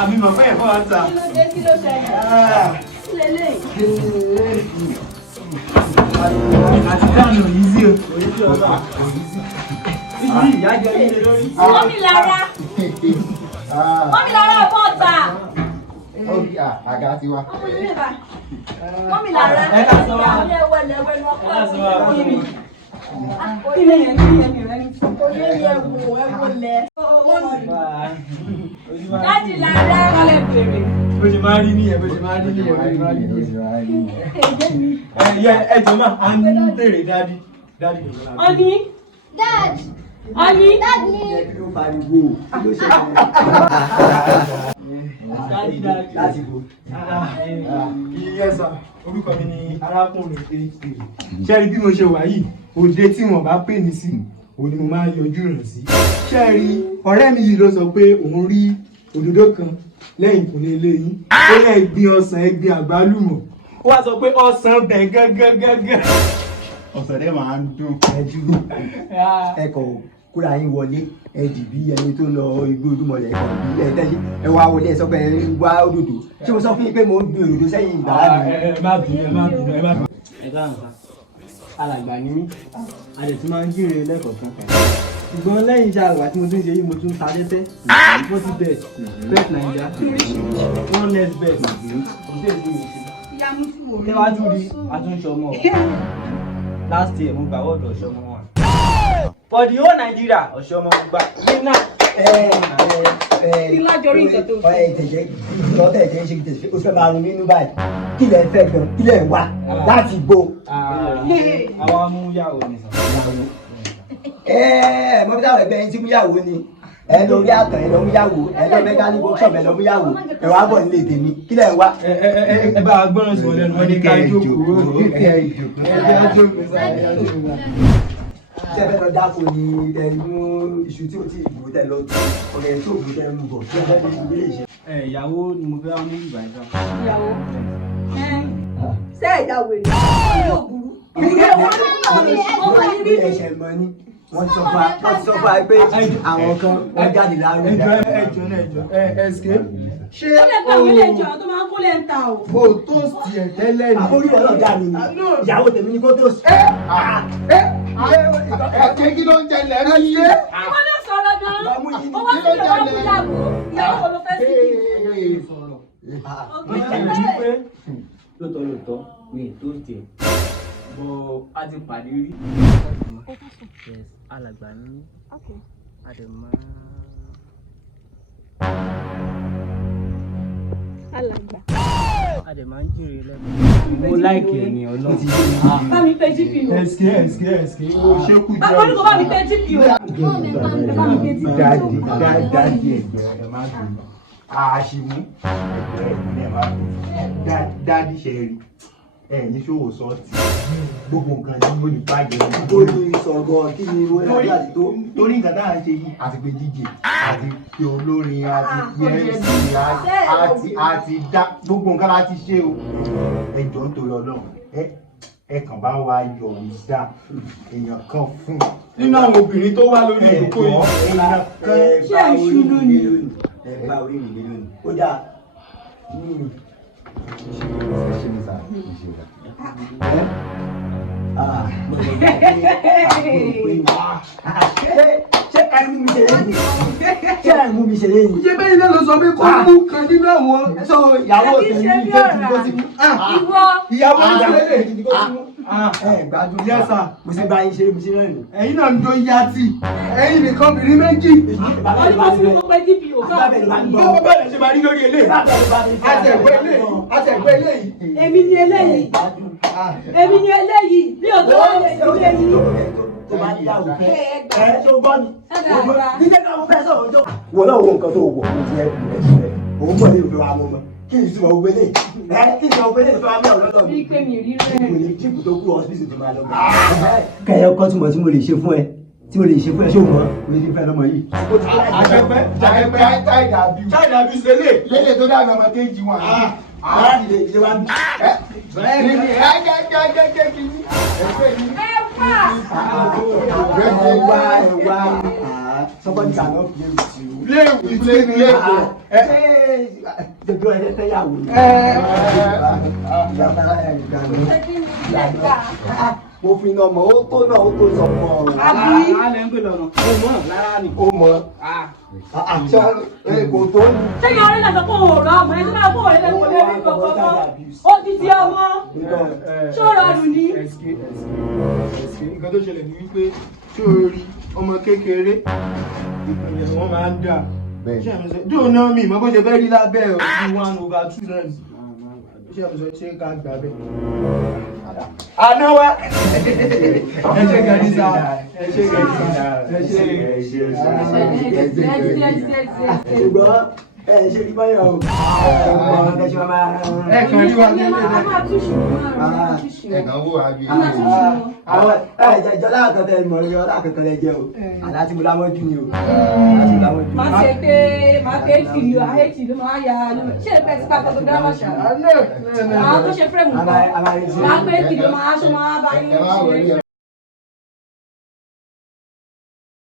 àmì mọ̀ fẹ́ ẹ̀fọ́ ọ̀tá. Àti dáhùn òyìn sí o. Mọ́mí Lára. Mọ́mí Lára ẹ̀fọ́ ọ̀tá. Àga ti wá. Mọ́mí Lára. Dájì Lára. Bó ṣe máa rí nìyẹn, bó ṣe máa rí nìyẹn, bó ṣe máa rí nìyẹn. Ẹ jọ máa, a ń bèrè dádì. Ọ̀ní. Dad. Ọ̀ní. Dad ni. Láti bò. Yes sir, orúkọ mi ni arákùnrin Tèrè. Ṣẹ́rí bí mo ṣe wà yìí, òde tí wọ́n bá pè mí sí, òun ni mo máa ń yọjú ràn sí. Ṣẹ́rí ọ̀rẹ́ mi yìí ló sọ pé òun rí òdòdó kan lẹ́yìn kùnlé ilé yín. Ó lẹ́ gbin ọsàn ẹgbin àgbálùmọ̀. Ó wá sọ pé ọsàn bẹ̀ gángan. Ọ̀sán dẹ̀ máa ń dùn. Ẹ̀kọ́ kúrò yín wọlé ẹ̀dì bí ẹni tó lọ igbó ojúmọ̀lẹ̀ ẹ̀kọ́ bí ẹ̀tẹ́yìn ẹ wá wọlé ẹ̀ sọ pé ẹ wá òdòdó. Ṣé mo sọ fún yín pé mo ń gbin òdòdó sẹ́yìn ìgbà láti mi? Ẹ má bínú. Ẹ káàmù ká alàgbà ni mí a lè tún máa ń jíire lẹ́kọ̀ọ̀kan ṣùgbọ́n lẹ́yìn iṣẹ́ àgbà tí mo tún ṣe yìí mo tún ta tẹ́tẹ́ 40 bet naija 1 less bet tẹ́wájú rí àtúnṣe ọmọ last year mo gbà wọ́ọ̀dù ọ̀ṣọ́mọ wa for the whole Nigeria ọ̀ṣọ́mọ gbà nínú Ìlàjọrí nǹkan tó sọ. Ìtẹ̀jẹ́ ìtọ́tẹ̀ ẹ̀jẹ̀ ń ṣe ìtẹ̀jẹ́ oṣù máa rún nínú báyìí kí lẹ fẹ́ gan kí lẹ wá láti bo. àwọn amúyàwó ni sọ. Mọ̀ bí táwọn ẹgbẹ́ yín tí múyàwó ni ẹ lórí àtàn ẹ lọ múyàwó ẹ lọ mẹkáníkì workshop ẹ lọ múyàwó ẹ wá bọ̀ nílé tèmi kí lẹ wá. Ẹ bá a gbọ́ràn sí wọn lẹ́nu wọn ní ká jókòó. Tẹ́fẹ́ lọ dáko ni ẹnu iṣu tí o ti ìbò tẹ lọ ọ̀rẹ́ tó òbí tẹ ń bọ̀ tí wọ́n fẹ́ fi ìwé lè ṣe. Ìyàwó ni mo fẹ́ wá mú ìgbà ìgbà. Ìyàwó. Ṣé ẹ̀dá wèrè? Yóò burú. Ilé ẹ̀ṣẹ̀ mọ ní wọ́n ti sọ fún wa pé àwọn kan wọ́n jáde láàárọ̀. Ẹjọ́. Ṣé Ó lè tàwé lè jọ tó máa ń kó lè ń ta o. o tóòsì ẹ̀ tẹ́lẹ̀ ni? Àbórí ọlọ́jà mi ni ìyàwó tèmi ni kó tó sí. Ẹ̀kẹ́ kí ló ń jẹ lẹ́nu yìí? Wọ́n lè sọ̀rọ̀ gan-an. Ó wá sí ìjọba ìyàwó. Ìyàwó wo ló fẹ́ sí kí? Lóòótọ́ mi ì tó jẹ bọ́ a ti pàdé rí. Alàgbà ní àdèmá. Alàgbà. Àdèmá ń jèrè lẹ́nu. Mo láìkì ẹni ọlọ́run. Bá mi pé GP o. Ẹ̀sìkì o ṣé kú jẹ́. Báwo ni kò bá mi pé GP o? Dáàdì ẹ̀gbẹ́ ẹ má dùn. Àṣìmú ẹ̀gbẹ́ ẹ má dùn. Dáàdì ṣe rí ẹ̀yin ṣòwò sọ́ọ̀tì gbogbo nǹkan ní ó ní bàjẹ́ ní. Ó ní ìsọ̀gbọ̀n kí ni wọ́n yà láti tó. Torí nǹkan tá à ń ṣe yìí àti pé díje àti pé olórin àti pé MC àti dá gbogbo nǹkan láti ṣe o. Ẹ jọ̀ọ́ nítorí Ọlọ́run ẹ kàn bá wa yọ̀ ìdá èèyàn kan fún. Nínú àwọn obìnrin tó wà lórí ìdókò yìí. Ṣé ìṣúná ni? Ẹ bá orí mi lónìí. Ó dáa. Ṣé ẹnu mi ṣe léyìn? Ṣé ẹnu mi ṣe léyìn? Ṣé bẹ́ẹ̀ ni ló sọ pé kó mú kan nínú àwọn. So ìyàwó tèmi ní ìfẹ́ kó ti mú. Ìwọ. Ìyàwó ìṣẹ̀lẹ̀ ní kó ti mú. Gbádùn. Yes sir. Mo ṣe bá yín ṣe mo ṣe rẹ́rìn. Ẹ̀yin náà ń do yàtì. Ẹ̀yin nìkan obìnrin méjì. Wọ́n ní wọ́n fi mú pé GP o. Bọ́ọ̀ bẹ́ẹ̀ ṣe máa rí lórí eléyìí. Àtẹ̀gbẹ́ eléyìí. Èmi ni eléyìí. Èmi ni eléyìí. Bí o tó wọlé ilé yìí. Tó bá yá òfin. Tó gbọ́ ni. Nígbà tí wọ́n fẹ́ sọ̀rọ̀ ọjọ́. Wọ́n náà wo nǹkan tó wọ̀ mo ti ẹ̀ òun bọ̀ ní ìlú wa mọ̀ mọ́. Kí n sọ ògbélé? Kí n sọ ògbélé tó wá mẹ́rin lọ́dọ̀ mi? Bí pé mi rí rẹ̀. Mo lè jíìpù tó kú hospital tó máa lọ bẹ̀. Kẹ̀yẹ́ ọkọ tí mo lè ṣe fún ẹ tí mo lè ṣe fún ẹ ṣé o mọ̀ mi ti fẹ́ lọ́mọ yìí. Àjẹpẹ́ child abuse lélẹ̀ tó dàbí ọmọ kéjì wọn. Ara dìde wá bí. Somebody cannot play with you. Play with me. Gbogbo ẹ̀ tẹ́ yàwó ni. Mo fi iná mọ̀ ó tó náà ó tó sọ fún ọ. Alẹ́ ń pè lọ́nà. Ó mọ̀ lára ni. Ó mọ̀. Àti kò tó ní. Ṣé ìyá orí náà sọ pé òun rọ ọmọ ẹni máa kó òun lẹ́nu kò lè rí kọ̀ọ̀kan? Ó ti di ọmọ. Ṣé ó rọrùn ni? Nǹkan tó ṣẹlẹ̀ ni wípé tí o rí ọmọ kékeré ìpìlẹ̀ wọn máa ń dà. Dóò náà mi ìmọ̀ bó ṣe fẹ́ rí lábẹ́ ọ̀ bí 1/2 náà ni. Ṣé àmì sọ ṣé ká gbà bẹ́ẹ̀? Àná wa! Ẹ ṣe gẹ̀ẹ́dì sá. Ẹ ṣe gẹ̀ẹ́dì sá. Ẹ ṣe Ṣùgbọ́n ẹ ṣe rí báyọ̀ o. ẹ kàn rí wa lélẹ̀ A máa túṣù mọ́. Ẹ̀gàn wò wá bí. A máa túṣù mọ́. Àwọn ìjọ láàkọ̀tẹ̀ ìmọ̀ ìyọ láàkọ̀tẹ̀ lẹ jẹ́ o. Àlá tí mo lámọ́jú ni o. Má ṣe pé máa pé kìlò àhẹ́tì ló máa ya ṣé ìpẹ́ ti pàtó tó dáná ṣá. Àwọn tó ṣe fẹ́ẹ̀mù kan máa pé kìlò máa ṣe máa bá yín ṣe.